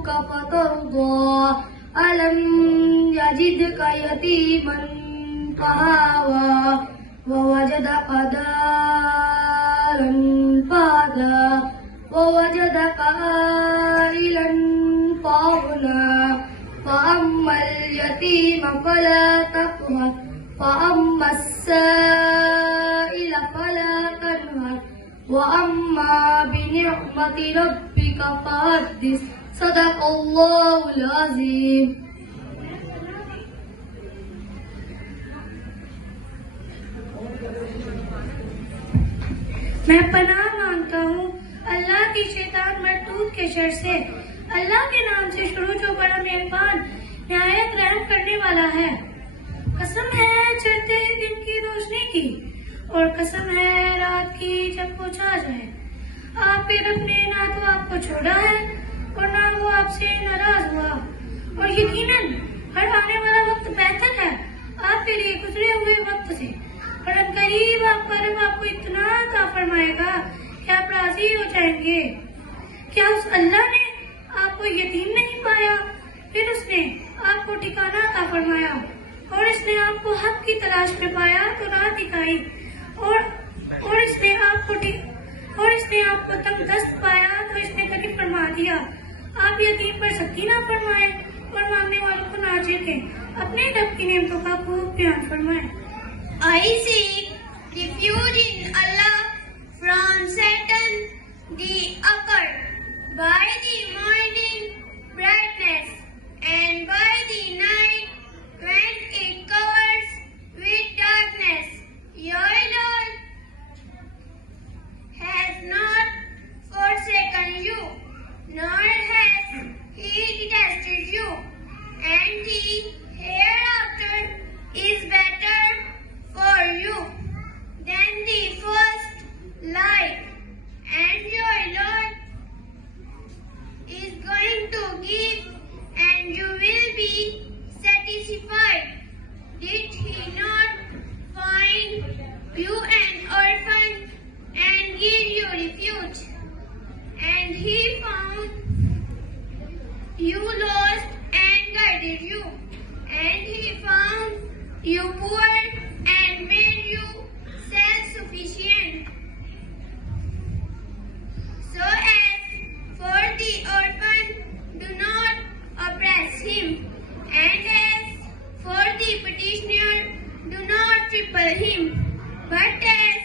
ربك فترضى ألم يجدك يتيما فآوى ووجدك ضالا فهدى ووجدك عائلا فأغنى فأما اليتيم فلا تقهر وأما السائل فلا تنهر وأما بنعمة ربك فحدث صدق الله العظيم. میں پناہ مانگتا ہوں اللہ کی شیطان مردود کے شر سے. اللہ کے نام سے شروع جو بڑا مہربان نہایت رحم کرنے والا ہے. قسم ہے چڑھتے دن کی روشنی کی اور قسم ہے رات کی جب وہ چھا جائے. آپ پھر اپنے نہ تو آپ کو چھوڑا ہے اور نہ وہ آپ سے ناراض ہوا اور یقیناً ہر آنے والا وقت بہتر ہے آپ کے لیے گزرے ہوئے وقت سے. اور اب قریب آپ کا رب آپ کو اتنا عطا فرمائے گا کہ آپ راضی ہو جائیں گے. کیا اس اللہ نے آپ کو یتیم نہیں پایا؟ پھر اس نے آپ کو ٹھکانہ عطا فرمایا اور اس نے آپ کو حق کی تلاش میں پایا تو راہ دکھائی اور اس نے آپ کو تنگ دست پایا تو اس نے غریب فرما دیا. آپ یتیم پر سختی نہ فرمائیں اور مانگنے والوں کو نہ جھڑکیں. اپنے رب کی نعمتوں کا خوب بیان فرمائیں. I seek refuge in Allah from Satan the occult by the morning brightness and by the night when it covers with darkness. Your Lord has not forsaken you, nor has He detested you, and the hereafter is better for you than the first life, and your Lord is going to give, and you will be satisfied. Did He not find you an orphan and give you refuge? And He found you lost and guided you, and He found you poor and made you self-sufficient. So as for the orphan, do not oppress him, and as for the petitioner, do not cripple him, but as